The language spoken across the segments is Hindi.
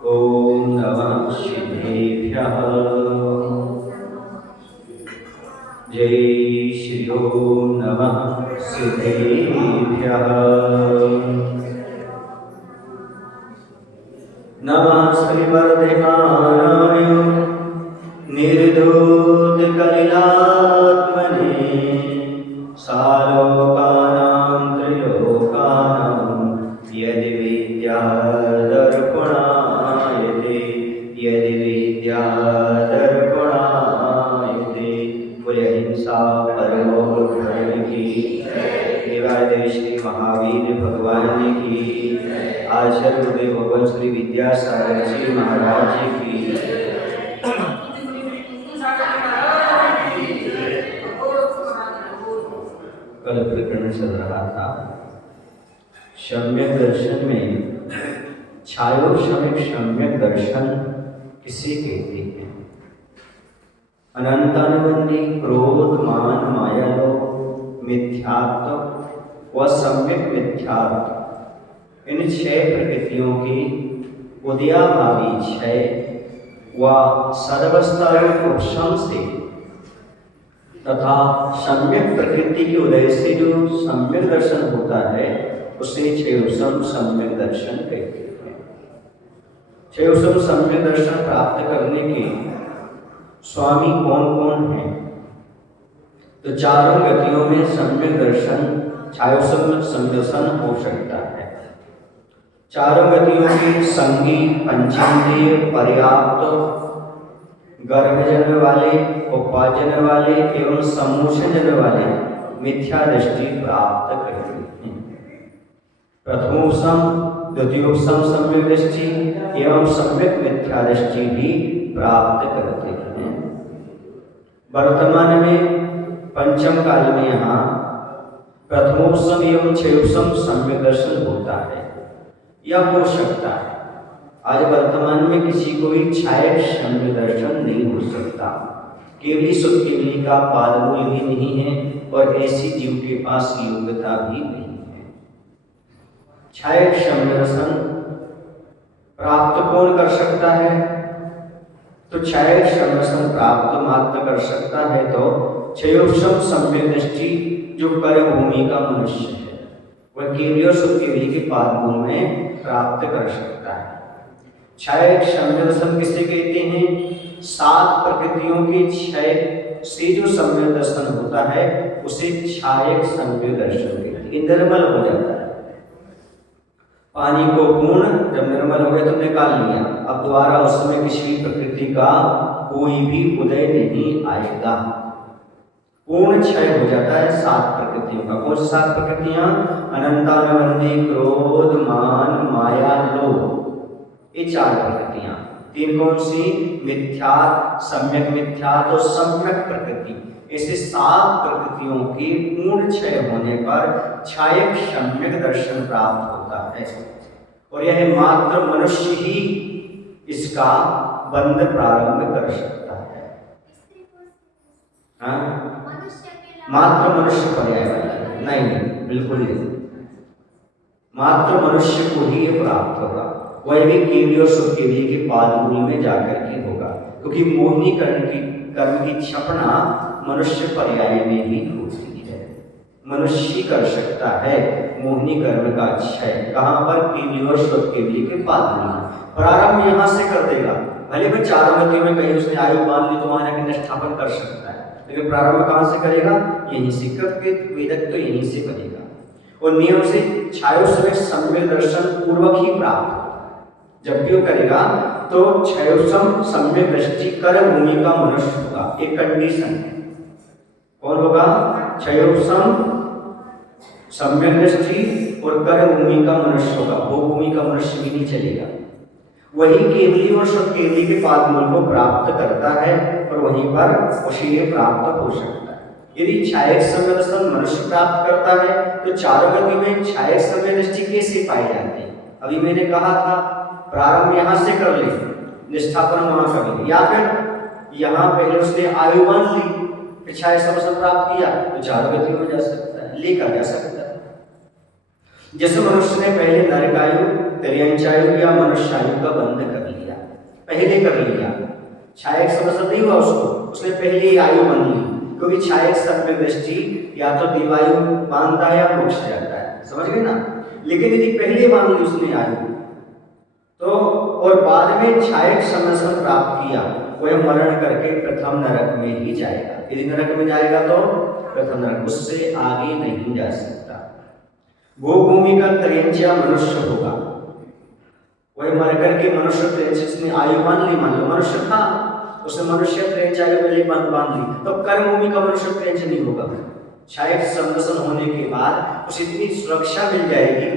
ओम नमः शिवेभ्यः। जय श्री ओम नमः सिद्धेभ्यः। नमः श्रीवर्धमानाय निर्धूतकलिलात्मने सालोकानां त्रयोकानां यदि विद्यादर्पणायते यदि विद्यादर्पणायते। बोले अहिंसा परमो धर्म की देवादेव श्री महावीर भगवान की, आचार्य गुरुदेव भगवान श्री विद्यासागर जी महाराज की। कल प्रकरण चल रहा था सम्यक दर्शन में छायोशमिक सम्यक दर्शन किसे कहते हैं? अनंतानुबंधी क्रोध मान माया लोभ मिथ्यात्व व सम्यक मिथ्यात्व, इन 6 प्रकृतियों की उदयाभावी क्षय व सदवस्था उपशम से तथा सम्यक प्रकृति के उदय से जो सम्यक दर्शन होता है उसे क्षयोपशम सम्यक दर्शन कहते हैं। क्षयोपशम सम्यक दर्शन प्राप्त करने के स्वामी कौन कौन हैं? तो चारों गतियों में सम्यक दर्शन क्षयोपशम संदर्शन हो सकता है। चारों गतियों के संगी पंचेंद्रिय पर्याप्त गर्भ जन्म वाले उपार्जन वाले एवं समूषण जन्म वाले मिथ्या दृष्टि प्राप्त करते हैं। प्रथमोपशम द्वितीयोपशम सम्यक दृष्टि एवं सम्यक मिथ्या दृष्टि भी प्राप्त करते हैं। वर्तमान में पंचम काल में यहाँ प्रथमोपशम एवं क्षयोपशम सम्यक दर्शन होता है या हो सकता है। आज वर्तमान में किसी को भी छायक सम्यक दर्शन नहीं हो सकता। केवली सुख केवली का पादमूल भी नहीं है और ऐसी जीव के पास योग्यता भी नहीं है। छायक सम्यक दर्शन प्राप्त कौन कर सकता है? तो छायक सम्यक दर्शन प्राप्त मात्र कर सकता है तो क्षयोपशम सम्यक दृष्टि जो कर भूमि का मनुष्य है वह केवली और सुख केवली के पादमूल में प्राप्त कर सकता है। छायक सम्यक दर्शन किसे कहते हैं? 7 प्रकृतियों के क्षय से जो सम्यक दर्शन होता है उसे छायक सम्यक दर्शन कहते हैं। निर्मल हो जाता है। पानी को पूर्ण जब निर्मल हो गया तो निकाल लिया, अब दोबारा उसमें किसी प्रकृति का कोई भी उदय नहीं आएगा। पूर्ण क्षय हो जाता है 7 प्रकृतियों का। कौन सी 7 प्रकृतियां? अनंतानुबंधी क्रोध मान माया लोभ, ये 4 प्रकृतियां। 3 कौन सी? मिथ्यात् सम्यक मिथ्यात् और सम्यक प्रकृति। ऐसे 7 प्रकृतियों के पूर्ण क्षय होने पर छायक सम्यक दर्शन प्राप्त होता है और यह मात्र मनुष्य ही इसका बंध प्रारंभ कर सकता है। हाँ? मात्र मनुष्य पर्याय नहीं, बिल्कुल नहीं। मात्र मनुष्य को ही ये प्राप्त होगा। वह भी केवली और सुख केवली के पादमूल में जाकर के होगा, क्योंकि मोहिनी कर्म की क्षपणा मनुष्य पर्याय में ही होती है। मनुष्य ही कर सकता है मोहिनी कर्म का क्षय। कहाँ पर? केवली और सुख केवली के पादमूल में। प्रारंभ यहाँ से कर देगा। भले भी 4 गतियों में कहीं उसने आयु बांध ली तो वहां जाकर निष्ठापन कर सकता है, लेकिन प्रारंभ कहाँ से करेगा? यहीं से। करके वेदक तो यहीं से करेगा और नियम से छायोशमिक सम्यक दर्शन पूर्वक ही प्राप्त होगा। जब भी वो करेगा तो क्षयोपशम सम्यक दृष्टि कर भूमि का मनुष्य होगा। एक कंडीशन है। कौन होगा? क्षयोपशम सम्यक दृष्टि और कर भूमि का मनुष्य होगा। भूमि का मनुष्य भी नहीं चलेगा। वही केवली और शुद्ध केवली के पादमूल को प्राप्त करता है और वहीं पर उसे प्राप्त हो सकता है। यदि छायक सम्यक दर्शन मनुष्य प्राप्त करता है तो 4 गति में छायक सम्यक दृष्टि कैसे पाई जाती है? अभी मैंने कहा था प्रारंभ यहाँ से कर ले, निष्ठापन वहां कर ले, या फिर यहाँ पहले उसने आयु बांध ली फिर छायक सम्यक दर्शन प्राप्त किया तो 4 गतियों में जा सकता है, लेकर जा सकता है। जैसे मनुष्य ने पहले नरकायु तिर्यंचायु या मनुष्यायु का बंध कर लिया, पहले कर लिया, छायक समदर्शन नहीं हुआ उसको, उसने पहले ही आयु बन ली, क्योंकि छायक सम्यक दृष्टि या तो देवायु बांधता है या मोक्ष जाता है, समझ गए ना। लेकिन यदि पहले बांध ली उसने आयु तो, और बाद में छायक समदर्शन प्राप्त किया, वह मरण करके प्रथम नरक में ही जाएगा। यदि नरक में जाएगा तो प्रथम नरक, उससे आगे नहीं जा सकता। भोगभूमि का त्रयंचा मनुष्य होगा, वह मर करके मनुष्य त्रयंच, उसने आयु मान ली, मान लो मनुष्य था, उसने मनुष्य त्रयंच आयु पहले बांध ली, तो कर्मभूमि का मनुष्य त्रयंच नहीं होगा। शायद समदर्शन होने के बाद उसे इतनी सुरक्षा मिल जाएगी,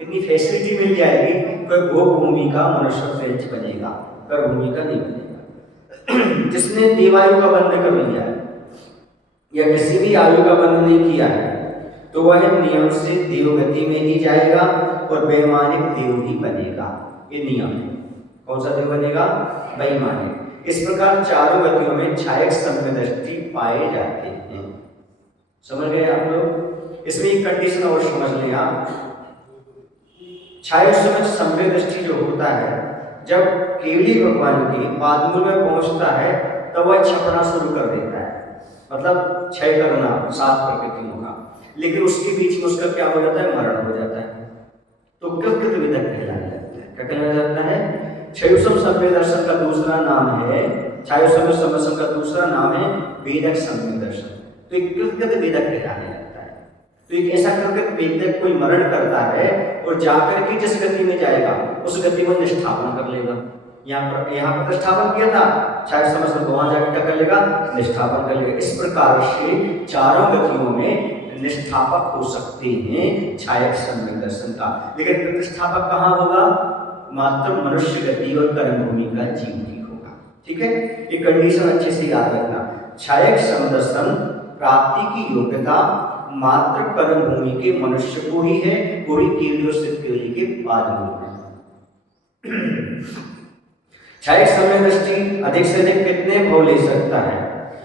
इतनी फैसिलिटी मिल जाएगी, कोई भोगभूमि का मनुष्य त्रयंच बनेगा, कर्मभूमि का नहीं बनेगा। जिसने देवायु का बंधन कर लिया है या किसी भी आयु का बंधन नहीं किया है, तो वह नियम से देवगति में ही जाएगा और वैमानिक देव ही बनेगा। ये नियम है। कौन सा देव बनेगा? वैमानिक। इस प्रकार चारों गतियों में छायक सम्यक दृष्टि पाए जाते हैं। समझ गए आप लोग? इसमें एक कंडीशन और समझ लें आप, छायक सम्यक दृष्टि जो होता है, जब केवली भगवान के पादमूल में पहुंचता है तब वह छपना शुरू कर देता है, मतलब क्षय करना 7 प्रकृतियों का, लेकिन उसके बीच में उसका क्या हो जाता है? मरण हो जाता है, तो कृत विदक कहलाया जाता है। क्या कहलाया जाता है? क्षयोसम सम्यक दर्शन का दूसरा नाम है, क्षयोसम समदर्शन का दूसरा नाम है वेदक सम्यक दर्शन। तो एक कृत वेदक कहलाया जाता है। तो एक ऐसा कृत वेदक कोई मरण करता है और जाकर के जिस गति में जाएगा उस गति में निष्ठापन कर लेगा। यहाँ पर निष्ठापन किया था, शायद समझ वहां जाकर क्या कर लेगा? निष्ठापन कर लेगा। इस प्रकार से चारों गतियों में निष्ठापक हो सकते हैं छायक सम्यक दर्शन का, लेकिन प्रतिष्ठापक कहाँ होगा? मात्र मनुष्य गति और कर्मभूमि का जीव ही होगा। ठीक है, ये कंडीशन अच्छे से याद रखना। छायक समदर्शन प्राप्ति की योग्यता मात्र कर्मभूमि के मनुष्य को ही है, वो ही केवली और सिर्फ केवली के बाद में। छायक सम्यक दृष्टि अधिक से अधिक कितने भाव ले सकता है?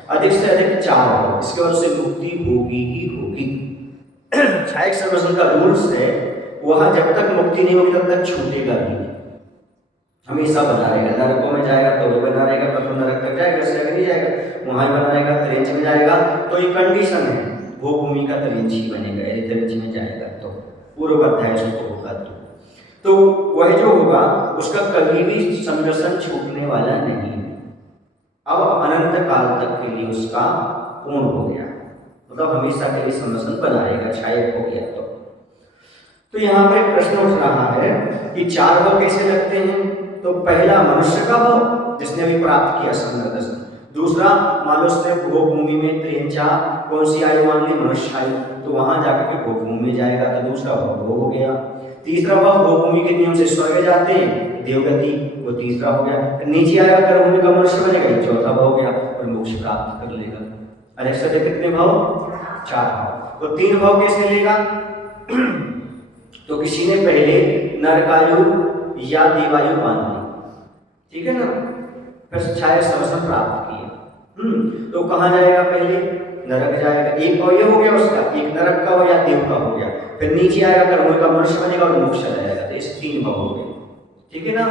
अधिक से अधिक 4 भाव, इसके बाद से मुक्ति होगी ही होगी। छायक सम्यक का रूल्स है, वहां जब तक मुक्ति नहीं होगी तब तक छूटेगा भी नहीं, हमेशा बना रहेगा। नरकों में जाएगा तो वो बना रहेगा, प्रथम नरक तक जाएगा, उससे आगे नहीं जाएगा, वहां ही बना रहेगा। त्रयंच में जाएगा तो ये कंडीशन है, भोगभूमि का त्रयंच ही बनेगा। यदि त्रयंच में जाएगा तो पूर्व अध्याय उसको होगा, तो वह जो होगा उसका कभी भी समदर्शन छूटने वाला नहीं, अब अनंत काल तक के लिए उसका पूर्ण हो गया, मतलब हमेशा के लिए समदर्शन बनाएगा, छायक हो गया। तो यहाँ पर एक प्रश्न उठ रहा है कि 4 भाव कैसे लगते हैं? तो पहला मनुष्य का भाव जिसने अभी प्राप्त किया सम्यक दर्शन, दूसरा मान लो उसने भोगभूमि में त्रयंचा कौन सी आयु मान ली? मनुष्य आयु, तो वहां जाकर के भोगभूमि में जाएगा तो दूसरा भाव वो हो गया। तीसरा भाव भोगभूमि के नियम से स्वर्ग जाते हैं, देवगति, वो तीसरा हो गया। नीचे आएगा कर्मभूमि का मनुष्य बनेगा, ये चौथा भाव हो गया, और मोक्ष प्राप्त कर लेगा। अधिक से अधिक कितने भाव? 4 भाव। तो 3 भाव कैसे लेगा? तो किसी ने पहले नरकायु या देवायु मान ली, ठीक है ना, फिर छायक समदर्शन प्राप्त किया, तो कहाँ जाएगा? पहले नरक जाएगा, एक भाव ये हो गया उसका, एक नरक का हो या देव का हो गया, फिर नीचे आएगा कर्मभूमि का मनुष्य बनेगा और मोक्ष चला जाएगा। तो इस 3 भाव हो गए, ठीक है ना।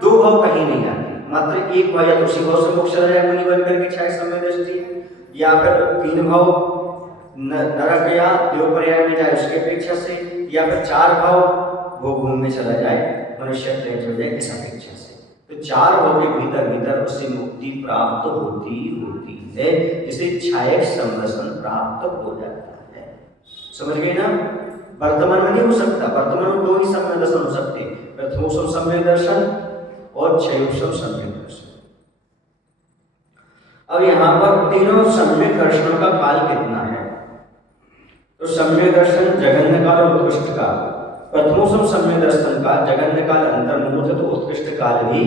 2 भाव कहीं नहीं जाते, मात्र एक भाव या तो उसी भाव से मोक्ष चला जाएगा मुनि बन करके छायक सम्यक दृष्टि, या फिर 3 भाव नरक या देव पर्याय में जाए उसके अपेक्षा से, या फिर 4 भाव भोगभूमि में चला जाए, मनुष्य त्रयंच हो जाए इस अपेक्षा से। तो 4 भाव के भीतर भीतर उसे मुक्ति प्राप्त होती है, जिसे छायक समदर्शन प्राप्त हो जाता है। समझ गए ना? वर्तमान में नहीं हो सकता, वर्तमान में 2 ही सम्यक दर्शन हो सकते, प्रथमोपम सम्यक दर्शन और क्षयोपम सम्यक दर्शन। अब यहाँ पर तीनों सम्यक दर्शनों का काल कितना है? तो सम्यक दर्शन जघन्य काल और उत्कृष्ट काल। प्रथमोपम सम्यक दर्शन का जघन्य काल अंतर्मुहूर्त है, तो उत्कृष्ट काल भी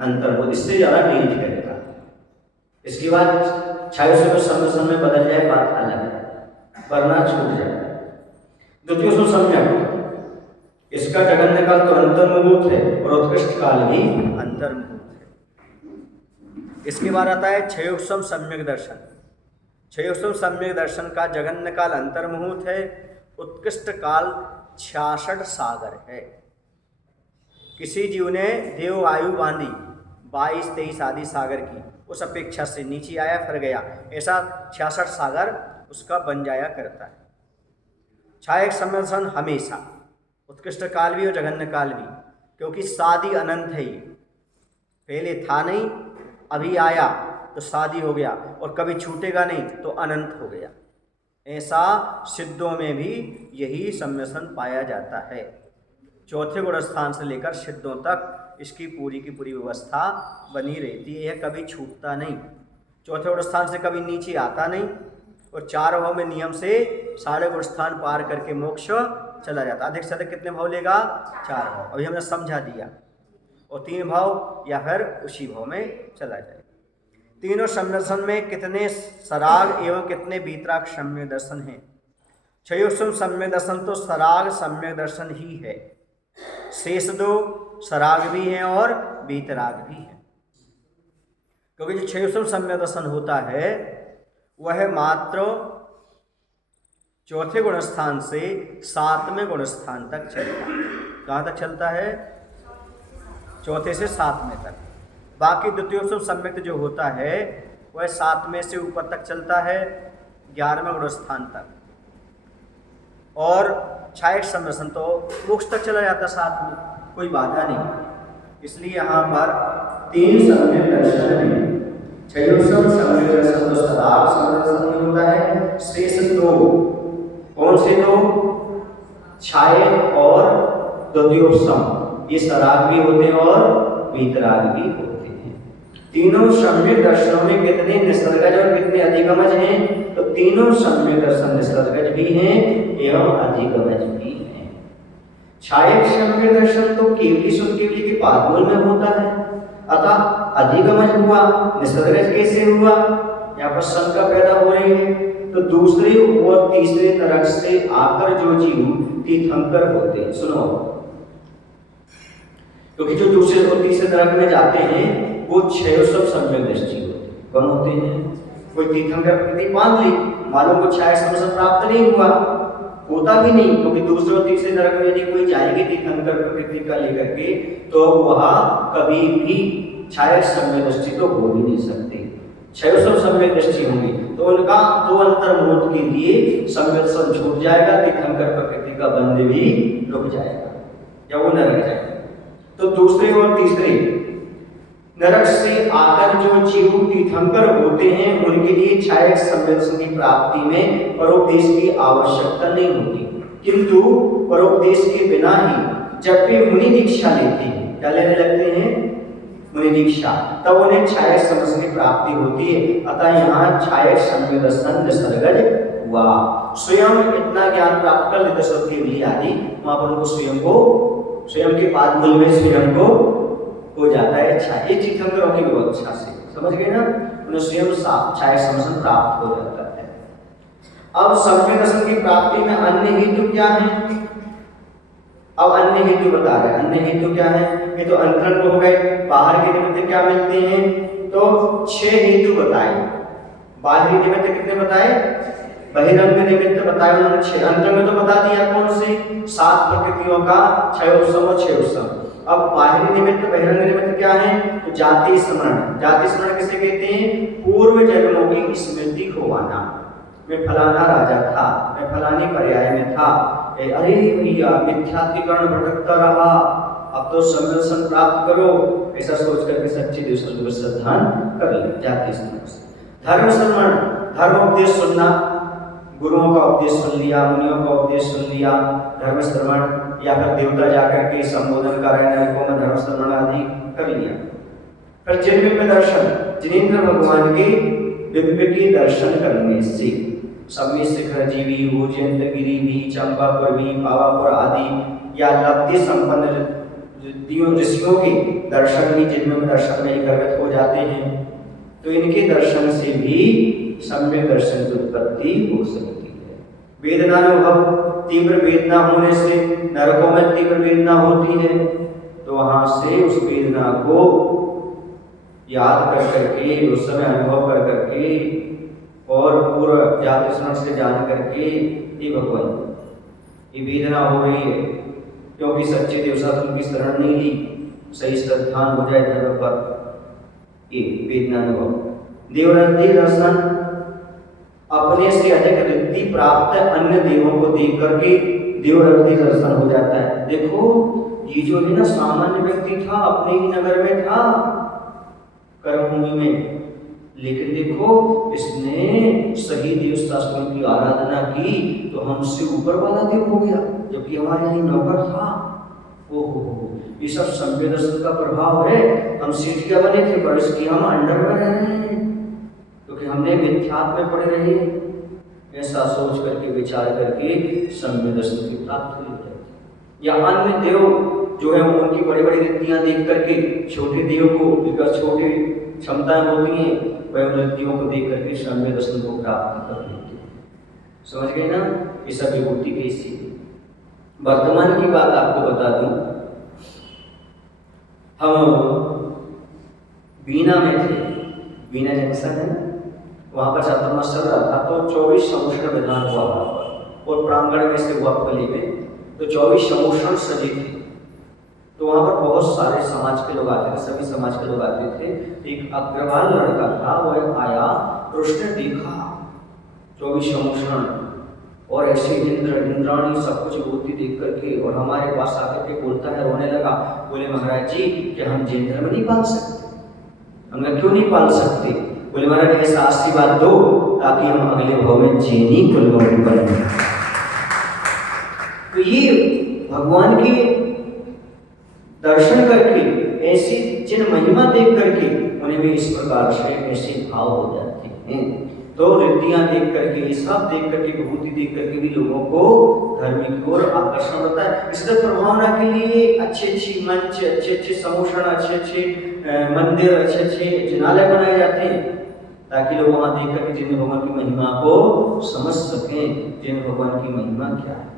अंतर्मुहूर्त, इससे ज्यादा नहीं करेगा। इसके बाद क्षयोपम समदर्शन में बदल जाए बात अलग है, वरना छूट जाए। द्वितीयोपम सम्यक, इसका जघन्य काल तो अंतर्मुहूर्त है और उत्कृष्ट काल भी अंतर्मुहूर्त है। इसके बाद आता है क्षयोपम सम्यक दर्शन। क्षयोपम सम्यक दर्शन का जघन्य काल अंतर्मुहूर्त है, उत्कृष्ट काल 66 सागर है। किसी जीव ने देव आयु बांधी, 22-23 आदि सागर की उस अपेक्षा से नीचे आया फिर गया, ऐसा 66 सागर उसका बन जाया करता है। छायक समय दर्शन हमेशा उत्कृष्ट काल भी और जघन्य काल भी, क्योंकि शादी अनंत है। ये पहले था नहीं, अभी आया तो शादी हो गया, और कभी छूटेगा नहीं तो अनंत हो गया। ऐसा सिद्धों में भी यही सम्यसन पाया जाता है। चौथे गुण स्थान से लेकर सिद्धों तक इसकी पूरी की पूरी व्यवस्था बनी रहती है, यह कभी छूटता नहीं। चौथे गुण स्थान से कभी नीचे आता नहीं, और 4 भाव में नियम से 6.5 गुण स्थान पार करके मोक्ष चला जाता। अधिक से अधिक कितने भाव लेगा? 4 भाव। अभी हमने समझा दिया। और 3 भाव या फिर उसी भाव में चला जाए। तीनों सम्यक दर्शन में कितने सराग एवं कितने वीतराग सम्यक दर्शन हैं? छयोसम सम्यक दर्शन तो सराग सम्यक दर्शन ही है। शेष 2 सराग भी हैं और वीतराग भी हैं, क्योंकि जो छयोसम सम्यक दर्शन होता है वह मात्र चौथे गुण स्थान से 7वें गुण स्थान तक चलता है। कहाँ तक चलता है? चौथे से 7वें तक। बाकी द्वितीयोपम सम्यक जो होता है वह 7वें से ऊपर तक चलता है, 11वें गुण स्थान तक। और छायक सम्यसन तो मोक्ष तक चला जाता साथ में, कोई बाधा नहीं। इसलिए यहाँ पर 3 सम्यक दर्शन हैं। छयोसम सम्यक दर्शन तो सराग सम्यक दर्शन होता है। शेष 2 कौन से 2? छायक और द्वितीयोपम, ये सराग भी होते हैं और वीतराग भी होते हैं। तीनों सम्यक दर्शनों में कितने निसर्गज और कितने अधिगमज हैं? तो तीनों सम्यक दर्शन निसर्गज भी हैं एवं अधिगमज भी हैं। छायक सम्यक दर्शन तो केवली शुद्ध केवली के पादमूल में होता है, अतः अधिगमज हुआ, निसर्गज कैसे हुआ? यहाँ पर शंका पैदा हो रही है। तो दूसरे और तीसरे नरक से आकर जो जीव तीर्थंकर होते हैं, सुनो, क्योंकि जो दूसरे और तीसरे नरक में जाते हैं वो 600 सम्यक दृष्टि होते हैं। कौन होते हैं? कोई तीर्थंकर प्रकृति बांध ली, मालूम को छाया सम्यसन प्राप्त नहीं हुआ, होता भी नहीं, क्योंकि दूसरे और तीसरे नरक में यदि कोई जाएगी तीर्थंकर प्रकृति का लेकर के तो वह कभी भी छाया सम्यक दृष्टि तो हो ही नहीं सकती। 600 सम्यक दृष्टि होंगी तो उनका 2 अंतर्मुहूर्त के लिए सम्यक दर्शन छूट जाएगा, तीर्थंकर प्रकृति का बंध भी रुक जाएगा या वो न रह जाएगा। तो दूसरे और तीसरे नरक से आकर जो जीव तीर्थंकर होते हैं उनके लिए छायक सम्यक दर्शन की प्राप्ति में परोपदेश की आवश्यकता नहीं होती, किंतु परोपदेश के बिना ही जब भी मुनि दीक्षा लेते हैं, क्या लेने लगते हैं? मुनि दीक्षा, तब उन्हें छायक सम्यक दर्शन की प्राप्ति होती है। अतः यहाँ छायक सम्यक दर्शन निसर्गज हुआ। स्वयं इतना ज्ञान प्राप्त कर लेते सत्य आदि, वहां पर उनको स्वयं के पादमूल में स्वयं को हो जाता है छाया। तीर्थंकरों की व्यवस्था से, समझ गए ना? उन्हें स्वयं छायक सम्यक प्राप्त हो जाता है। अब सम्यक दर्शन की प्राप्ति में अन्य हेतु क्या है? अब अन्य हेतु बता रहे हैं। अन्य हेतु क्या है? ये तो अंतरंग हो गए। बाहर के निमित्त क्या मिलते हैं? तो 6 हेतु बताए। बाहरी निमित्त कितने बताए? बहिरंग निमित्त बताए उन्होंने 6। अंतरंग तो बता दिया कौन से? 7 प्रकृतियों का छयोसम और छयोसम। अब बाहरी निमित्त बहिरंग निमित्त क्या है? तो जाति स्मरण। जाति स्मरण किसे कहते हैं? पूर्व जन्मों की स्मृति होवाना। मैं फलाना राजा था, मैं फलानी पर्याय में था, अरे भैया मिथ्यात्वीकरण भटकता रहा, अब तो सम्यक दर्शन प्राप्त करो, ऐसा सोच करके सच्चे दिल से श्रद्धान कर ले। जाति स्मरण। धर्म श्रवण, धर्म उपदेश सुनना, गुरुओं का उपदेश सुन लिया, मुनियों का उपदेश सुन लिया, धर्म श्रवण, या फिर देवता जाकर के संबोधन कर रहे हैं में धर्म श्रवण आदि कर लिया। फिर जिनमें में दर्शन, जिनेंद्र भगवान के दिव्य के दर्शन करने से सभी शिखर जीवी, भूजेंद्र गिरी भी, चंपापुर भी, पावापुर आदि या लब्धि संपन्न ऋषियों के दर्शन भी जिनमें में दर्शन में गर्वित हो जाते हैं, तो इनके दर्शन से भी सम्यक दर्शन की उत्पत्ति हो सकती है। वेदनानुभव, तीव्र वेदना होने से नरकों में तीव्र वेदना होती है, तो वहां से उस वेदना को याद कर करके, उस समय अनुभव कर करके और पूर्व जाति स्मरण से जान करके, ये भगवान ये वेदना हो रही है क्योंकि सच्चे देव साधु की शरण नहीं ली, सही श्रद्धान हो जाए धर्म पर, ये वेदनानुभव। देवरति दर्शन अपने से अधिक रिद्धि प्राप्त अन्य देवों को देख करके देवरति दर्शन हो जाता है। देखो ये जो है ना सामान्य व्यक्ति था, अपने ही नगर में था कर्मभूमि में, लेकिन देखो इसने सही देव शास्त्रों की आराधना की तो हमसे ऊपर वाला देव हो गया, जबकि हमारे यहाँ नौकर था। ओहो, ये सब संव्य दर्शन का प्रभाव है। हम सीढ़ियां बने थे पर इसकी हम अंडर में रह रहे हैं क्योंकि हमने मिथ्यात्व में पड़े रहे। ऐसा सोच करके विचार करके संव्य दर्शन की प्राप्ति हो जाती। या अन्य देव जो है उनकी बड़ी बड़ी रिद्धियां देख करके छोटे देव को छोटी क्षमताएं होती हैं वह उन रिद्धियों को देख करके संव्य दर्शन को प्राप्त कर लेते हैं। समझ गए ना, ये सब विभूति कैसी। वर्तमान की बात आपको बता दूं, हम बीना में थे, बीना जंक्शन है, वहां पर चातुर्मास चल रहा था तो 24 समुषण विधान हुआ और प्रांगण में से हुआ फली में, तो 24 समुषण सजे थे। तो वहां पर बहुत सारे समाज के लोग आते थे, सभी समाज के लोग आते थे। एक अग्रवाल लड़का था, वह आया तो उसने देखा 24 समुषण और ऐसे इंद्राणी सब कुछ होती देख करके और हमारे पास आकर के बोलता है, रोने लगा। बोले महाराज जी क्या हम जैन धर्म नहीं पाल सकते? हमने क्यों नहीं पाल सकते? बोले महाराज ऐसा आशीर्वाद दो ताकि हम अगले भाव में जैनी कुलवंश बने। तो ये भगवान के दर्शन करके ऐसी जिन महिमा देख करके उन्हें भी इस प्रकार से ऐसे भाव हो जाते हैं। तो रिद्धियां देख करके, ये सब देख करके, विभूति देख करके भी लोगों को धर्म की ओर आकर्षण होता है। इसलिए प्रभावना के लिए अच्छे अच्छे मंच, अच्छे अच्छे समूषण, अच्छे अच्छे मंदिर, अच्छे अच्छे जिनालय बनाए जाते हैं ताकि लोग वहां देख करके जिन भगवान की महिमा को समझ सकें, जिन भगवान की महिमा क्या है।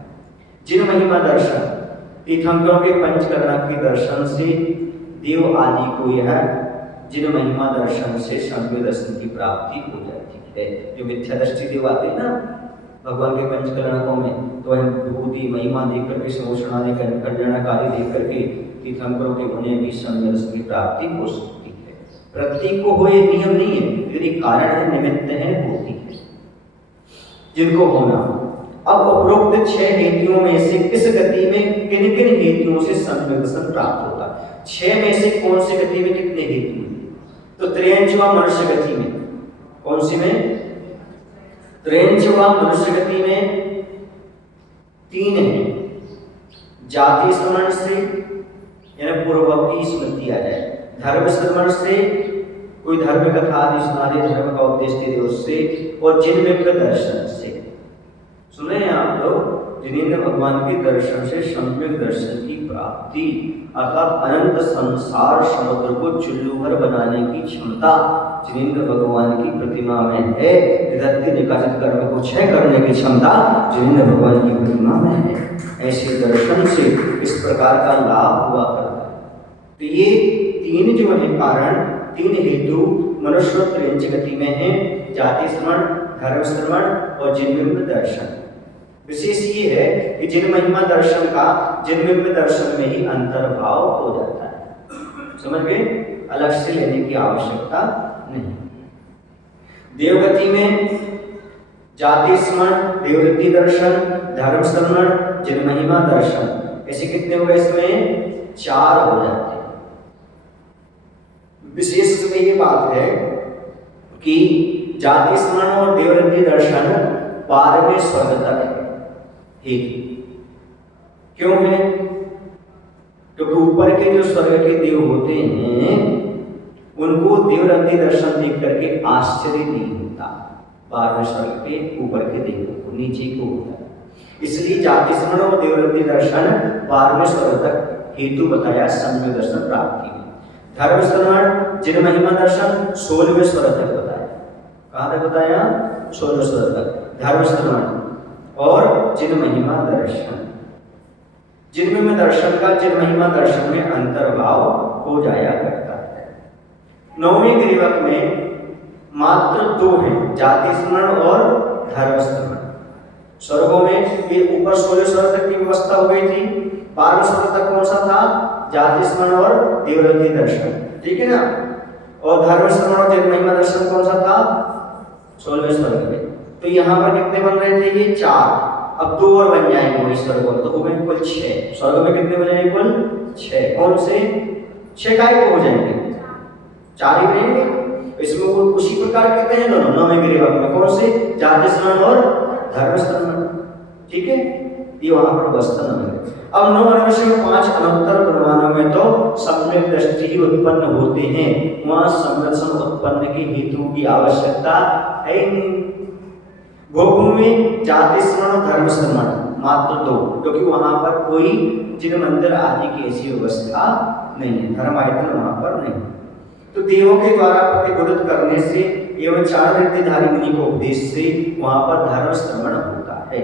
जिन महिमा दर्शन तीर्थंकरों के पंचकर्णा के दर्शन से देव आदि को यह जिन महिमा दर्शन से संव्य दर्शन की प्राप्ति हो जाती है। जो मिथ्या दृष्टि देव आते हैं ना भगवान के पंचकर्णकों में, तो हम विभूति महिमा देख करके, समूषण आदि कल्याणकारी देख करके तीर्थंकरों के उन्हें भी संव्य दर्शन की प्राप्ति हो सकती है। प्रत्येक को हो ये नियम नहीं है, यदि कारण है, निमित्त है, होती है जिनको होना। अब उपरोक्त 6 हेतुओं में से किस गति में किन किन हेतुओं से संव्य दर्शन प्राप्त होता है? 6 में से कौन सी गति में कितने हेतु हैं? तो त्रयंचवा मनुष्य गति में, कौन सी में? त्रयंचवा मनुष्य गति में 3 है। जाति श्रवण से यानी पूर्व की स्मृति आ जाए, धर्म श्रवण से कोई धर्म कथा आदि सुना दे, धर्म का उपदेश दे उससे, और जिनमें दर्शन से। सुने आप लोग, जिनेंद्र भगवान के दर्शन से सम्यक दर्शन की प्राप्ति अर्थात अनंत संसार समुद्र को चुल्लू भर बनाने की क्षमता जिनेंद्र भगवान की प्रतिमा में है। विदग्ध निकासित कर्म को क्षय करने की क्षमता जिनेंद्र भगवान की प्रतिमा में है। ऐसे दर्शन से इस प्रकार का लाभ हुआ करता है। तो ये 3 जो है कारण, 3 हेतु मनुष्य त्रयंच गति में है, जाति श्रवण, धर्म श्रवण और जिनबिंब दर्शन। विशेष ये है कि जिन महिमा दर्शन का जिनबिंब दर्शन में ही अंतर्भाव हो जाता है। समझ गए? अलग से लेने की आवश्यकता नहीं। देवगति में जाति स्मरण, देववृत्ति दर्शन, धर्म श्रवण, जिन महिमा दर्शन, ऐसे कितने हो गए? इसमें 4 हो जाते हैं। विशेष में ये बात है कि जाति स्मरण और देववृत्ति दर्शन 12वें स्वर्ग तक है। क्यों है? क्योंकि ऊपर के जो स्वर्ग के देव होते हैं उनको देववृत्ति दर्शन देख करके आश्चर्य नहीं होता, 12वें स्वर्ग के ऊपर के देवों को, नीचे को होता है। इसलिए जाति स्मरण और देववृत्ति दर्शन 12वें स्वर्ग तक हेतु बताया संव्य दर्शन प्राप्ति में। धर्म श्रवण, जिन महिमा दर्शन 16वें स्वर्ग तक बताया। कहाँ तक बताया? 16वें स्वर्ग तक धर्म श्रवण और जिन महिमा दर्शन। जिनमें दर्शन का जिन महिमा दर्शन में अंतर्भाव हो जाया करता है। 9वें ग्रीवक में मात्र 2 है, जाति स्मरण और धर्म स्मरण। स्वर्गों में ये ऊपर 16 स्वर्ग तक की व्यवस्था हो गई थी, 12वें स्वर्ग तक कौन सा था? जाति स्मरण और देववृत्ति दर्शन, ठीक है ना। और धर्म श्रवण और जग महिमा दर्शन कौन सा था? 16वें स्वर्ग में। तो यहाँ पर कितने बन रहे थे? ये 4। अब 2 और बन जाएंगे वही स्वर्ग में, तो हो गए कुल 6। स्वर्ग में कितने हो जाएंगे? कुल 6। कौन से 6? काय को हो जाएंगे? 4 ही रहेंगे। इसमें उसी प्रकार कहते हैं दोनों 9वें गिरिभाग में। कौन से? जाति श्रवण और धर्म श्रवण। ठीक है, ये वहां पर अवस्था न है। अब 9 मनुष्य में 5 अनंतर प्रमाणों में तो सम्यक दृष्टि ही उत्पन्न होते हैं, वहां संदर्शन उत्पन्न की हेतु की आवश्यकता है नहीं। गोभूमि जाति श्रवण और धर्म श्रवण मात्र 2, क्योंकि वहां पर कोई जिन मंदिर आदि की ऐसी व्यवस्था नहीं है, धर्म आयतन वहां पर नहीं। तो देवों के द्वारा प्रतिबोधित करने से एवं 4 निर्देधारी मुनि को उपदेश से वहां पर धर्म श्रवण होता है।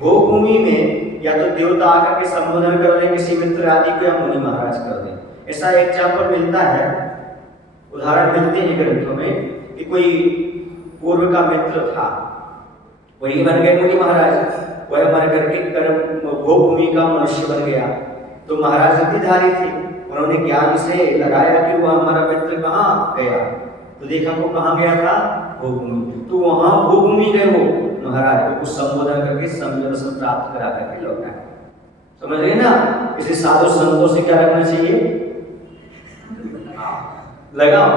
गोभूमि में या तो देवता आकर के संबोधन कर रहे किसी मित्र आदि को, या मुनि महाराज कर रहे, ऐसा एग्जाम्पल मिलता है, उदाहरण मिलते हैं ग्रंथों में कि कोई पूर्व का मित्र था, वही बन गए मुनि महाराज, वह मर करके गोभूमि का मनुष्य बन गया। तो महाराज निर्देधारी थे, उन्होंने ज्ञान से लगाया कि वह हमारा मित्र कहाँ गया, तो देखा वो कहाँ गया था? गोभूमि। तो वहां गोभूमि गए वो महाराज को कुछ संबोधन करके संदर्शन प्राप्त करा करके लौट आए। समझ रहे ना? इसे साधु संतों से क्या रखना चाहिए? लगाओ,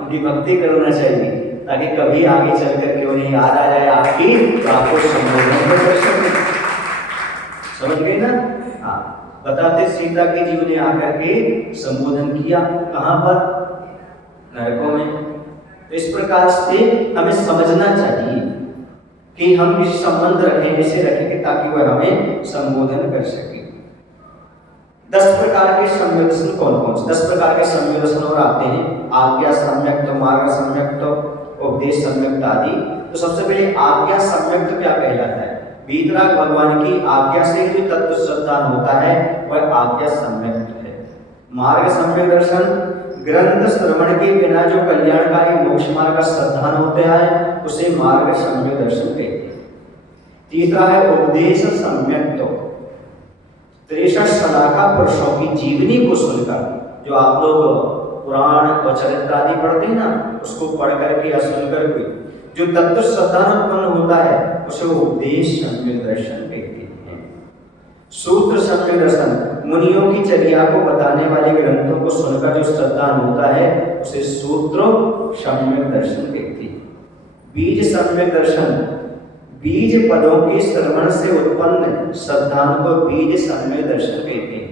उनकी भक्ति करना चाहिए, ताकि कभी आगे चल करके उन्हें याद आ जाए आपकी, तो आपको संबोधन कर सके। समझ गए ना? हाँ, बताते सीता की जीव ने आकर के संबोधन किया, कहां पर? नरकों में। तो इस प्रकार से हमें समझना चाहिए कि हम किसी संबंध रखें, ऐसे रखेंगे ताकि वह हमें संबोधन कर सके। 10 प्रकार के सम्यक दर्शन कौन कौन से? 10 प्रकार के सम्यक दर्शन और आते हैं। आज्ञा सम्यक्त, मार्ग सम्यक्त, उपदेश सम्यक्त आदि। तो सबसे पहले आज्ञा सम्यक्त क्या कहलाता है? वीतराग भगवान की आज्ञा से जो तत्व श्रद्धान होता है वह आज्ञा सम्यक्त है। मार्ग सम्यक दर्शन ग्रंथ श्रवण के बिना जो कल्याणकारी मोक्ष मार्ग का श्रद्धान होता है उसे मार्ग सम्यक दर्शन कहते हैं। तीसरा है उपदेश सम्यक्त, 63 सलाखा पुरुषों की जीवनी को सुनकर, जो आप लोग पुराण और चरित्र आदि पढ़ते हैं ना, उसको पढ़ करके या सुनकर कोई जो तत्व श्रद्धान उत्पन्न होता है उसे उपदेश सम्यक दर्शन कहते हैं। सूत्र सम्यक दर्शन मुनियों की चर्या को बताने वाले ग्रंथों को सुनकर जो श्रद्धान होता है उसे सूत्र सम्यक दर्शन कहते हैं। बीज सम्यक दर्शन बीज पदों के श्रवण से उत्पन्न श्रद्धान को बीज सम्यक दर्शन कहते हैं।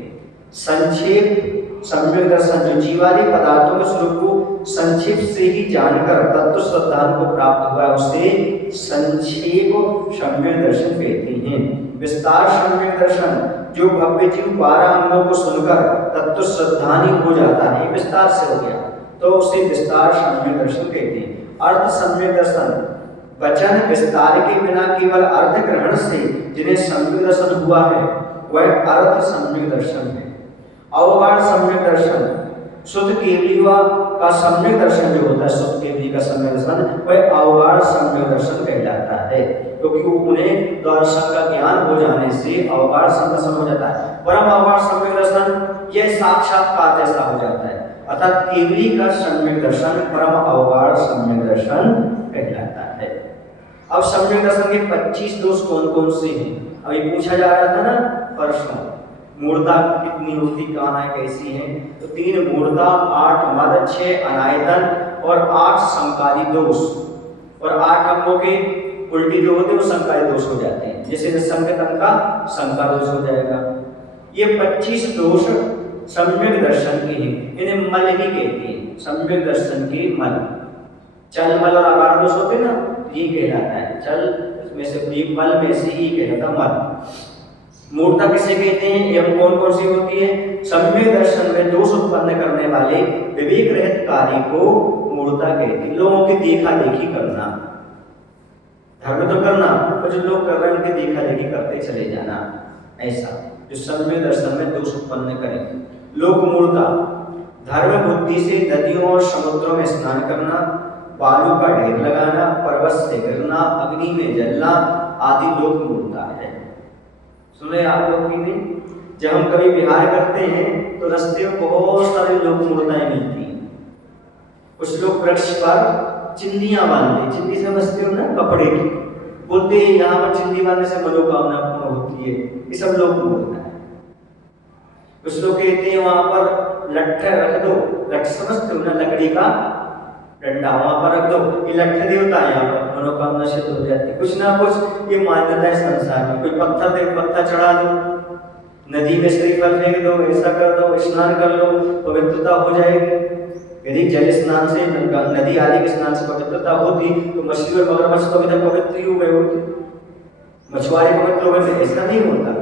संक्षेप सम्यक दर्शन जो जीवादि पदार्थों के स्वरूप को संक्षेप से ही जानकर तत्व श्रद्धान को प्राप्त हुआ उसे संक्षेप सम्यक दर्शन कहते हैं। विस्तार सम्यक दर्शन जो भव्य जीव 12 अंगों को सुनकर तत्व श्रद्धानी हो जाता है, विस्तार से हो गया, तो उसे विस्तार सम्यक दर्शन कहते हैं। अर्थ सम्यक दर्शन वचन विस्तार के बिना केवल अर्थ ग्रहण से जिन्हें सम्यक दर्शन हुआ है वह अर्थ सम्यक दर्शन है। अवगाढ़ सम्यक दर्शन शुद्ध केवली का सम्यक दर्शन जो होता है, शुद्ध केवली का सम्यक दर्शन वह अवगाढ़ सम्यक दर्शन कहलाता है, क्योंकि वो उन्हें दर्शन का ज्ञान हो जाने से अवगाढ़ दर्शन हो जाता है। परम अवगाढ़ सम्यक दर्शन यह साक्षात्कार जैसा हो जाता है, अर्थात केवली का सम्यक दर्शन परम अवगाढ़ सम्यक दर्शन कहलाता है। अब सम्यक दर्शन के 25 दोष कौन कौन से हैं? अभी पूछा जा रहा था ना परसों, मूर्ता कितनी होती, कहाँ है, कैसी है? तो 3 मूर्ता, 8 मद, 6 अनायतन और 8 संकारी दोष, और 8 अंगों के उल्टी जो होते हैं वो संकारी दोष हो जाते हैं। जैसे निसंगतम का संकार दोष हो जाएगा। ये 25 दोष सम्यक दर्शन के हैं, इन्हें मल ही कहते हैं। सम्यक दर्शन के मल, चल मल और आकार दोष होते ना, ये कहलाता है चल में से, मल में से ही कहलाता मल। मूर्ता किसे कहते हैं एवं कौन कौन सी होती है? सम्यक दर्शन में दोष उत्पन्न करने वाले विवेक रहित कार्य को मूर्ता कहते हैं। लोगों की देखा देखी करना, धर्म तो करना, पर जो लोग कर रहे हैं उनकी देखा देखी करते चले जाना, ऐसा जो सम्यक दर्शन में दोष उत्पन्न करें। लोक मूर्ता धर्म बुद्धि से नदियों और समुद्रों में स्नान करना, बालू का ढेर लगाना, पर्वत से गिरना, अग्नि में जलना आदि लोक मूर्ता है। सुने आप लोग की नहीं? जब हम कभी विहार करते हैं तो रास्ते में बहुत सारी लोक मूर्ताएं मिलती हैं। कुछ लोग वृक्ष पर चिंदियां बांधते, चिंदी समझते हो ना, कपड़े की, बोलते हैं यहाँ पर चिंदी बांधने से मनोकामना पूर्ण होती है। ये सब लोग बोलते हैं। कुछ लोग कहते हैं वहां पर लट्ठा रख दो, लट्ठ समझते हो ना, लकड़ी का डंडा, वहां पर रख दो, ये लट्ठा देवता है, यहाँ पर मनोकामना सिद्ध हो जाती है। कुछ ना कुछ ये मान्यता है संसार में। कोई पत्थर दे, पत्थर चढ़ा दो, नदी में श्रीफल फेंक दो, ऐसा कर दो, स्नान कर लो, पवित्रता हो जाएगी। यदि जल स्नान से, नदी आदि के स्नान से पवित्रता होती तो मछली और मगरमच्छ तो अभी तक पवित्र ही हो गए होते, मछुआरे पवित्र हो गए। ऐसा नहीं होता।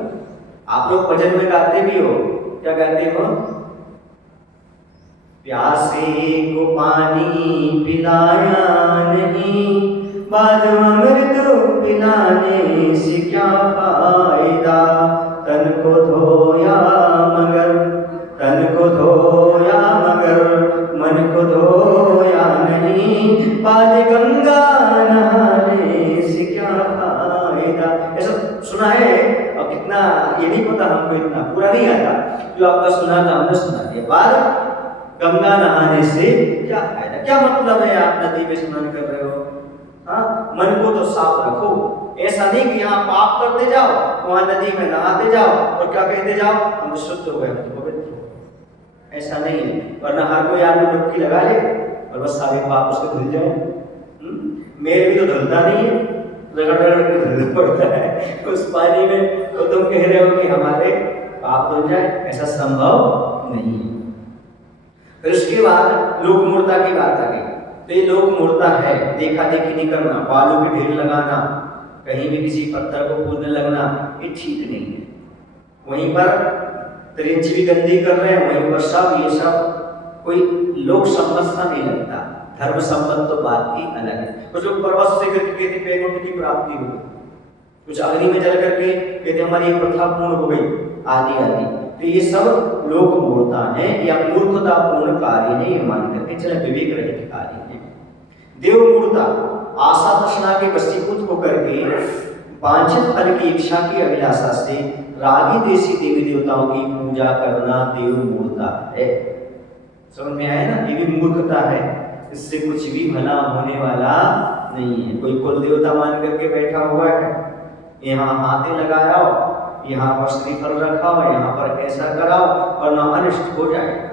आप लोग भजन में गाते भी हो, क्या गाते हो? प्यासे को पानी पिलाया नहीं, बाद अमृत पिलाने से क्या फायदा। तन को धोया मगर, तन को धोया मगर मन को धोया नहीं, बाद गंगा नहाने से क्या फायदा। ऐसा सुना है, और कितना ये नहीं पता हमको, इतना पूरा नहीं आता। जो आपका सुना था हमने सुना दिया। बाद गंगा नहाने से क्या फायदा? क्या मतलब है आप नदी में स्नान कर रहे हो? हाँ, मन को तो साफ रखो। ऐसा नहीं कि यहाँ पाप करते जाओ, वहां नदी में नहाते जाओ और क्या कहते जाओ हम शुद्ध हो गए, हम तो पवित्र हो गए। ऐसा नहीं है, वरना हर कोई आदमी डुबकी लगा ले और बस सारे पाप उसके धुल जाए। मेल भी तो धुलता नहीं है, रगड़ रगड़ के धुलना पड़ता है उस पानी में। तो तुम कह रहे हो कि हमारे पाप धुल जाए, ऐसा संभव नहीं है। फिर उसके बाद लोक मूर्ता की बात आ गई। तो ये लोक मूर्ता है, देखा देखी नहीं करना, बालों के ढेर लगाना, कहीं भी किसी पत्थर को पूजने लगना, ये ठीक नहीं है। वहीं पर त्रिंच भी गंदी कर रहे हैं, वहीं पर सब ये सब कोई लोक सम्मत सा नहीं लगता। धर्म सम्मत तो बात ही अलग है। कुछ लोग परवश से करके कहते वैकुंठ की प्राप्ति हो गई, कुछ अग्नि में जल करके कहते हमारी ये प्रथा पूर्ण हो गई, आदि आदि। तो ये सब लोक मूर्ता है या मूर्खता पूर्ण कार्य है, ये मान करके चले विवेक रहित कार्य है। देव मूर्ता आशा तृष्णा के वशीभूत होकर के वांछित फल की इच्छा की अभिलाषा से रागी देशी देवी देवताओं की पूजा करना देव मूर्ता है। समझ में आया ना? ये भी मूर्खता है, इससे कुछ भी भला होने वाला नहीं है। कोई कुल देवता मान करके बैठा हुआ है, यहाँ हाथे लगाओ, यहाँ पर श्रीफल रखाओ, यहाँ पर ऐसा कराओ और ना अनिष्ट हो जाएगा।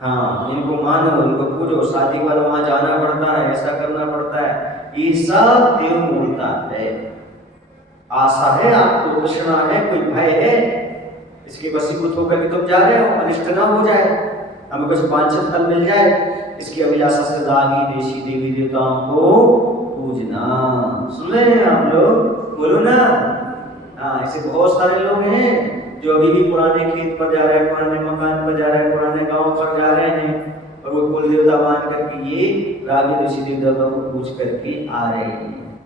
हाँ, इनको मानो, इनको पूजो, शादी वाला वहां जाना पड़ता है, ऐसा करना पड़ता है, ये सब देव मूर्ता है। आशा है आपको, तृष्णा है, कोई भय है, इसके वशीभूत होकर के तुम जा रहे हो, अनिष्ट ना हो जाए, हमें कुछ वांछित फल मिल जाए, इसकी अभिलाषा से रागी देशी देवी देवताओं को पूजना। सुन रहे हैं आप लोग? बोलो ना। हाँ, ऐसे बहुत सारे लोग हैं जो अभी भी पुराने खेत पर जा रहे हैं, पुराने मकान पर जा रहे हैं, पुराने गांव पर जा रहे हैं और वो कुल देवता मान करके ये रागी देशी देवता को पूज करके आ रहे हैं।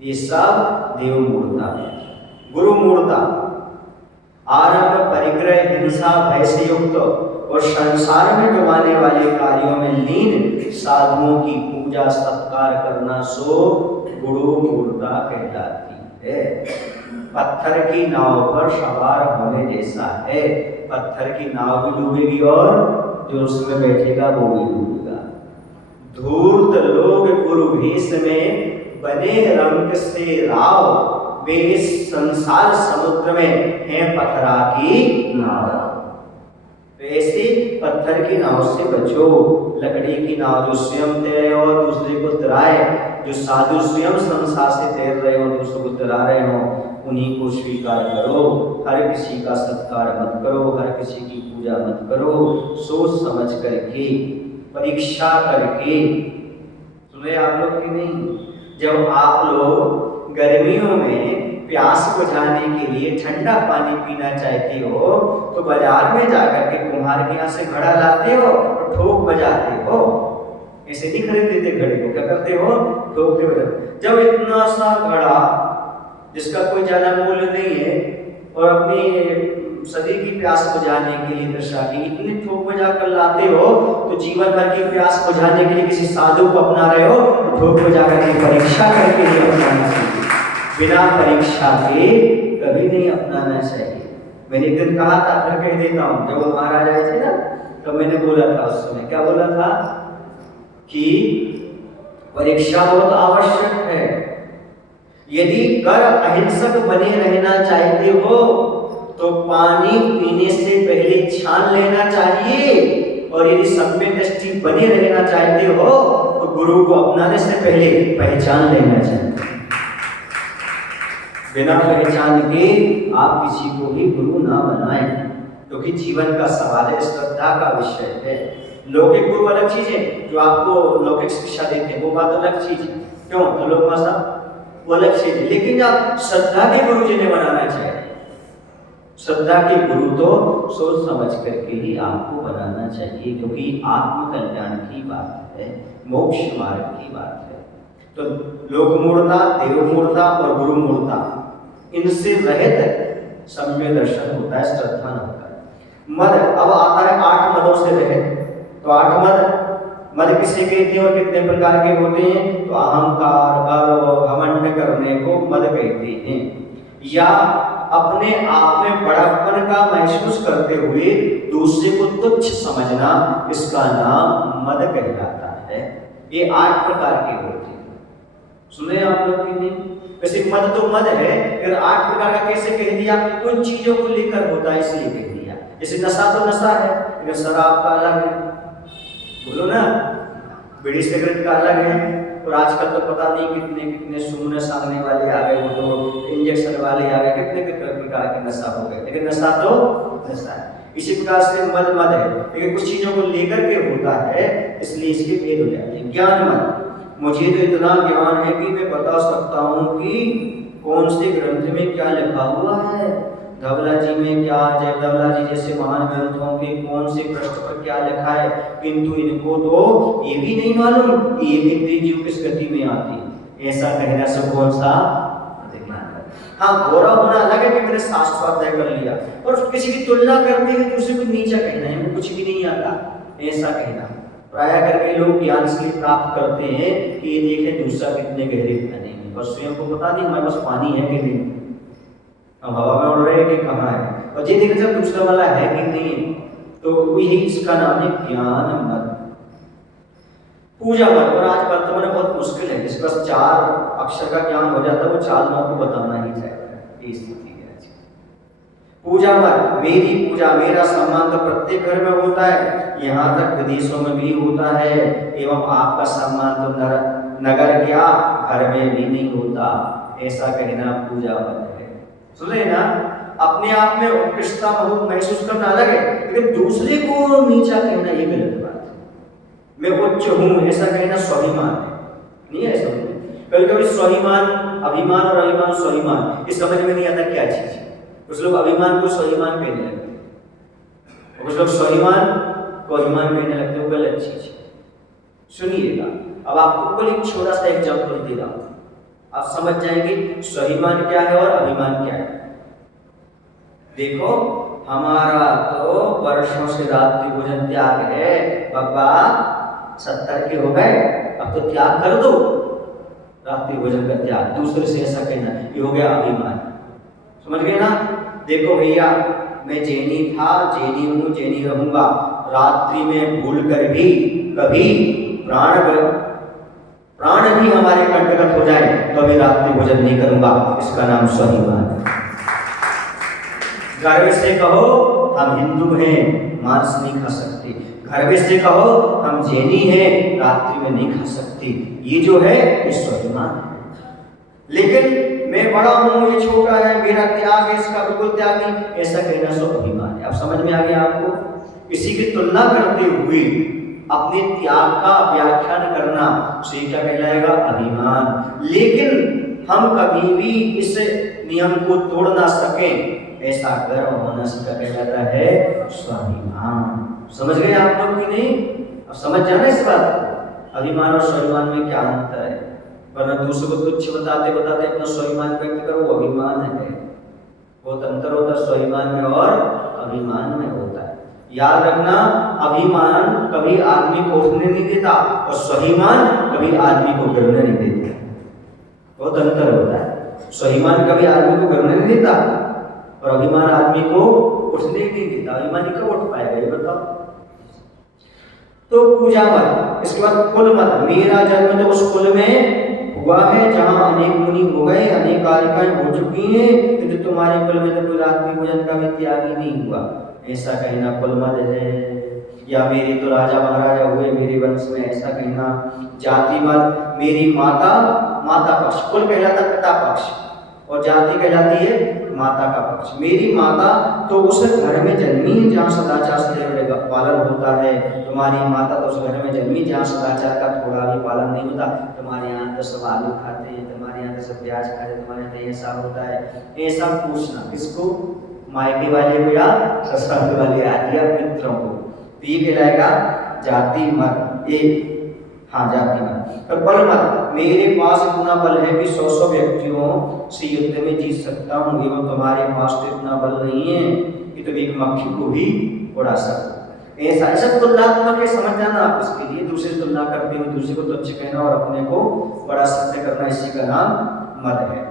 ये सब देव मूर्ता है। गुरु मूर्ता आरंभ परिग्रह हिंसा भय से युक्त और संसार में डुबाने वाले कार्यों में लीन साधुओं की पूजा सत्कार करना सो गुरु मूर्ता कहलाती है। पत्थर की नाव पर सवार होने जैसा है। पत्थर की नाव भी डूबेगी और जो उसमें बैठेगा वो भी डूबेगा। धूर्त लोग गुरु भेष में बने रंग से राव, वे इस संसार समुद्र में है पत्थरा की नाव। वैसे पत्थर की नाव से बचो, लकड़ी की नाव जो स्वयं तैरे और दूसरे को तैराए, जो साधु स्वयं संसार से तैर रहे हो, दूसरों को तैरा रहे हो, उन्हीं को स्वीकार करो। हर किसी का सत्कार मत करो, हर किसी की पूजा मत करो, सोच समझ करके, परीक्षा करके। सुने आप लोग कि नहीं? जब आप लोग गर्मियों में प्यास बुझाने के लिए ठंडा पानी पीना चाहते हो तो बाजार में जाकर के कुम्हार के यहाँ से घड़ा लाते हो और ठोक बजाते हो। ऐसे नहीं खरीद देते घड़े को, क्या करते हो? ठोक के बजाते। जब इतना सा घड़ा जिसका कोई ज्यादा मूल्य नहीं है और अपनी सदी की प्यास बुझाने के लिए दर्शा की इतनी ठोक बजा कर लाते हो, तो जीवन भर की प्यास बुझाने के लिए किसी साधु को अपना रहे हो तो ठोक बजा करके परीक्षा करके ही अपनाना चाहिए। बिना परीक्षा के कभी नहीं अपनाना चाहिए। मैंने एक दिन कहा था, फिर कह देता हूँ, जब वो महाराज आए थे ना तो मैंने बोला बोला था उस समय, क्या बोला था कि परीक्षा बहुत आवश्यक है। यदि कर अहिंसक बने रहना चाहते हो तो पानी पीने से पहले छान लेना चाहिए, और यदि सम्यक दृष्टि बने रहना चाहते हो तो गुरु को अपनाने से पहले पहचान लेना चाहिए। बिना पहचान के आप किसी को भी गुरु ना बनाएं, क्योंकि जीवन का सवाल है, श्रद्धा का विषय है। लौकिक गुरु अलग चीज है, जो आपको लौकिक शिक्षा देते हैं वो बात अलग चीज है, क्यों तो लोग भाषा वो अलग चीज है। लेकिन आप श्रद्धा के गुरु जिन्हें बनाना चाहिए, श्रद्धा के गुरु तो सोच समझ करके ही आपको बनाना चाहिए, क्योंकि आत्म कल्याण की बात है, मोक्ष मार्ग की बात है। तो लोक मूर्ता, देव मूर्ता और गुरु मूर्ता, इनसे रहित सम्य दर्शन होता है, श्रद्धा न होता है। मद अब आता है 8 मदों से रहित। तो 8 मद किसे कहते हैं और कितने प्रकार के होते हैं? तो अहंकार, गर्व, घमंड करने को मद कहते हैं, या अपने आप में बड़प्पन का महसूस करते हुए दूसरे को तुच्छ समझना, इसका नाम मद कहलाता है। ये 8 प्रकार के होते हैं, सुने आप लोग कि नहीं? वैसे मद तो मद है, फिर 8 प्रकार का कैसे कह दिया? उन चीजों को लेकर होता है इसलिए कह दिया। जैसे नशा तो नशा है, लेकिन शराब का अलग है, बोलो ना, बीड़ी सिगरेट का अलग है। और आजकल तो पता नहीं कितने कितने सूंघने सांगने वाले आ गए, वो तो इंजेक्शन वाले आ गए, कितने कितने प्रकार के नशा हो गए, लेकिन नशा तो नशा है। इसी प्रकार से मद मद है, लेकिन कुछ चीजों को लेकर के होता है, इसलिए इसके भेद हो जाते हैं। ज्ञान मद, मुझे तो इतना ज्ञान है कि मैं बता सकता हूँ कि कौन से ग्रंथ में क्या लिखा हुआ है, धवला जी में क्या, जय धवला जी जैसे महान ग्रंथों के कौन से पृष्ठ पर क्या लिखा है, किंतु इनको तो ये भी नहीं मालूम कि ये इंद्रिय जीव किस गति में आती है। ऐसा कहना से कौन सा ज्ञान? हाँ, गौरव होना अलग है कि मैंने शास्त्र अध्यय कर लिया, और किसी की तुलना करते हैं तो उसे को नीचा कहना है, कुछ भी नहीं आता, ऐसा कहना। प्राय करके लोग ज्ञान इसलिए प्राप्त करते हैं कि ये देखें दूसरा कितने गहरे खाने में, बस स्वयं को पता नहीं हमारे पास पानी है कि नहीं, हम हवा में उड़ रहे हैं कि कहाँ है, और ये देखें जब दूसरा वाला है कि नहीं, तो यही इसका नाम है ज्ञान मद। पूजा मद, और आज वर्तमान में बहुत मुश्किल है, जिसके पास 4 अक्षर का ज्ञान हो जाता है वो 4 नाम को बताना ही चाहेगा, ये स्थिति है। पूजा मद, मेरी पूजा, मेरा सम्मान तो प्रत्येक घर में होता है, यहाँ तक विदेशों में भी होता है, एवं आपका सम्मान तो नगर क्या घर में भी नहीं होता, ऐसा कहना पूजा मद है। सुने ना, अपने आप में उत्कृष्टता महसूस करना अलग है, लेकिन दूसरे को नीचा कहना ये गलत बात है। मैं उच्च हूं ऐसा कहना स्वाभिमान है, नहीं है ऐसा? कभी कभी स्वाभिमान, अभिमान और अभिमान, स्वाभिमान ये समझ में नहीं आता क्या चीज है। कुछ लोग अभिमान को स्वाभिमान कहने लगते हैं, कुछ लोग स्वाभिमान को अभिमान कहने लगते हैं, वो गलत चीज है। सुनिएगा, अब आपको एक छोटा सा एग्जाम्पल दे रहा हूं, आप समझ जाएंगे स्वाभिमान क्या है और अभिमान क्या है। देखो, हमारा तो वर्षों से रात्रि भोजन त्याग है, बाबा 70 के हो गए, अब तो त्याग कर दो रात्रि भोजन का त्याग। दूसरे से ऐसा कहना, ये हो गया अभिमान, समझ गए ना? देखो भैया, मैं जैनी था, जैनी हूँ, जैनी रहूंगा, रात्रि में भूल कर भी कभी प्राण भी हमारे कंटकट हो जाए तो अभी रात्रि भोजन नहीं करूंगा, इसका नाम स्वाभिमान है। गर्व से कहो हम हिंदू हैं, मांस नहीं खा सकते, गर्व से कहो हम जैनी हैं, रात्रि में नहीं खा सकते, ये जो है ये स्वाभिमान है। लेकिन मैं बड़ा हूं, ये छोटा है, मेरा त्याग है, इसका बिल्कुल त्याग नहीं, ऐसा कहना स्वाभिमान है। अब समझ में आ गया आपको? किसी की तुलना करते हुए अपने त्याग का व्याख्यान करना, उसे क्या कहलाएगा? अभिमान। लेकिन हम कभी भी इस नियम को तोड़ ना सके, ऐसा गर्व होना सीखा कहलाता है स्वाभिमान। समझ गए आप लोग कि नहीं? अब समझ जाना इस बात को, अभिमान और स्वाभिमान में क्या अंतर है, वरना दूसरे को तुच्छ बताते बताते अपना स्वाभिमान व्यक्त करो, वो अभिमान है। बहुत अंतर होता है स्वाभिमान में और अभिमान में होता है। याद रखना, अभिमान कभी आदमी को उठने नहीं देता और स्वाभिमान कभी आदमी को गिरने नहीं देता, बहुत अंतर होता है। स्वाभिमान कभी आदमी को गिरने नहीं देता और अभिमान आदमी को उठने नहीं देता। अभिमानी कब उठ पाएगा ये बताओ? तो पूजा मत, इसके बाद कुल मत, मेरा जन्म तो उस कुल में हुआ है जहाँ अनेक मुनि हो गए, अनेक कारिकाएं हो चुकी हैं, किंतु तुम्हारे कुल में तो कोई रात्रि भोजन का भी त्याग ही नहीं हुआ, ऐसा कहना कुल मत है। या मेरे तो राजा महाराजा हुए मेरे वंश में, ऐसा कहना जाति मत। मेरी माता, माता पक्ष, कुल कहलाता पिता पक्ष और जाति कहलाती है माता का पक्ष। मेरी माता तो उस घर में जन्मी है जहाँ सदाचार से पालन होता है, तुम्हारी माता तो उस घर में जन्मी जहाँ सदाचार का थोड़ा भी पालन नहीं होता। तुम्हारे यहाँ तो सब आलू खाते हैं, तुम्हारे यहाँ तो सब प्याज खाते हैं, तुम्हारे यहाँ तो ऐसा होता है, ऐसा पूछना किसको, मायके वाले को या ससुराल वाले या मित्रों को। तो ये कहलाएगा जाति मत, एक हाँ जाति मत। और बल मत, मेरे पास इतना बल है कि 100 व्यक्तियों से युद्ध में जीत सकता हूँ, एवं तुम्हारे पास तो इतना बल नहीं है कि तुम एक मक्खी को भी उड़ा सको। ऐसा ऐसा तुलनात्मक है, समझ जाना आप इसके लिए। दूसरे से तुलना करते हुए दूसरे को तुच्छ कहना और अपने को बड़ा सत्य करना, इसी का नाम मद है।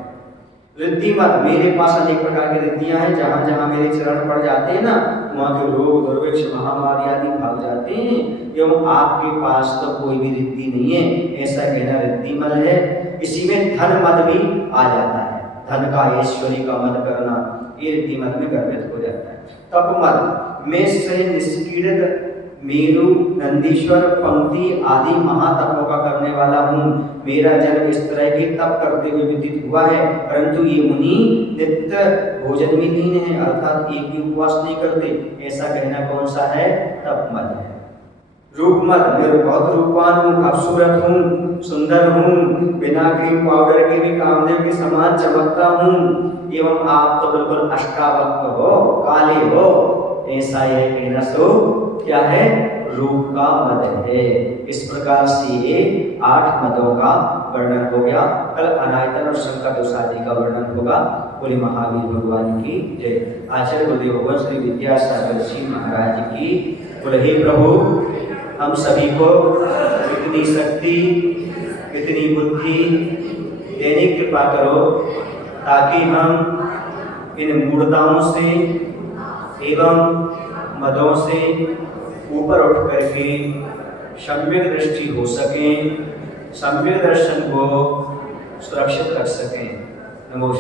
रिद्धि मत, मेरे पास अनेक प्रकार की रिद्धियां हैं, जहां जहां मेरे चरण पड़ जाते हैं ना, वहां के रोग दुर्भिक्ष महामारी आदि भाग जाते हैं, एवं आपके पास तो कोई भी रिद्धि नहीं है, ऐसा कहना रिद्धि मल है। इसी में धन मद भी आ जाता है, धन का ऐश्वर्य का मद करना, ये रिद्धि मद में गर्भित हो जाता है। तप मद, मैं से निष्क्रिय मेरु नंदीश्वर पंक्ति आदि महातपों का करने वाला हूँ, मेरा जन्म इस तरह के तप करते हुए व्यतीत हुआ है, परंतु ये मुनि नित्य भोजन में लीन है, अर्थात एक भी उपवास नहीं करते, ऐसा कहना कौन सा है, तप मत है। रूप मत, मैं बहुत रूपवान हूँ, खूबसूरत हूँ, सुंदर हूँ, बिना क्रीम पाउडर के भी कामदेव के समान चमकता हूँ, एवं आप तो बिल्कुल अष्टावक्र हो, काले हो, ऐसा यह कहना सो क्या है, रूप का मद है। इस प्रकार से ये 8 मदों का वर्णन हो गया। कल अनायतन और शंका दोषादि का वर्णन होगा। बोले महावीर भगवान की जय। आचार्य गुरुदेव भगवान श्री विद्यासागर जी महाराज की। बोले हे प्रभु, हम सभी को इतनी शक्ति, इतनी बुद्धि देने की कृपा करो, ताकि हम इन मूढ़ताओं से एवं मदों से ऊपर उठ करके सम्यक दृष्टि हो सकें, सम्यक दर्शन को सुरक्षित रख सकें। नमो।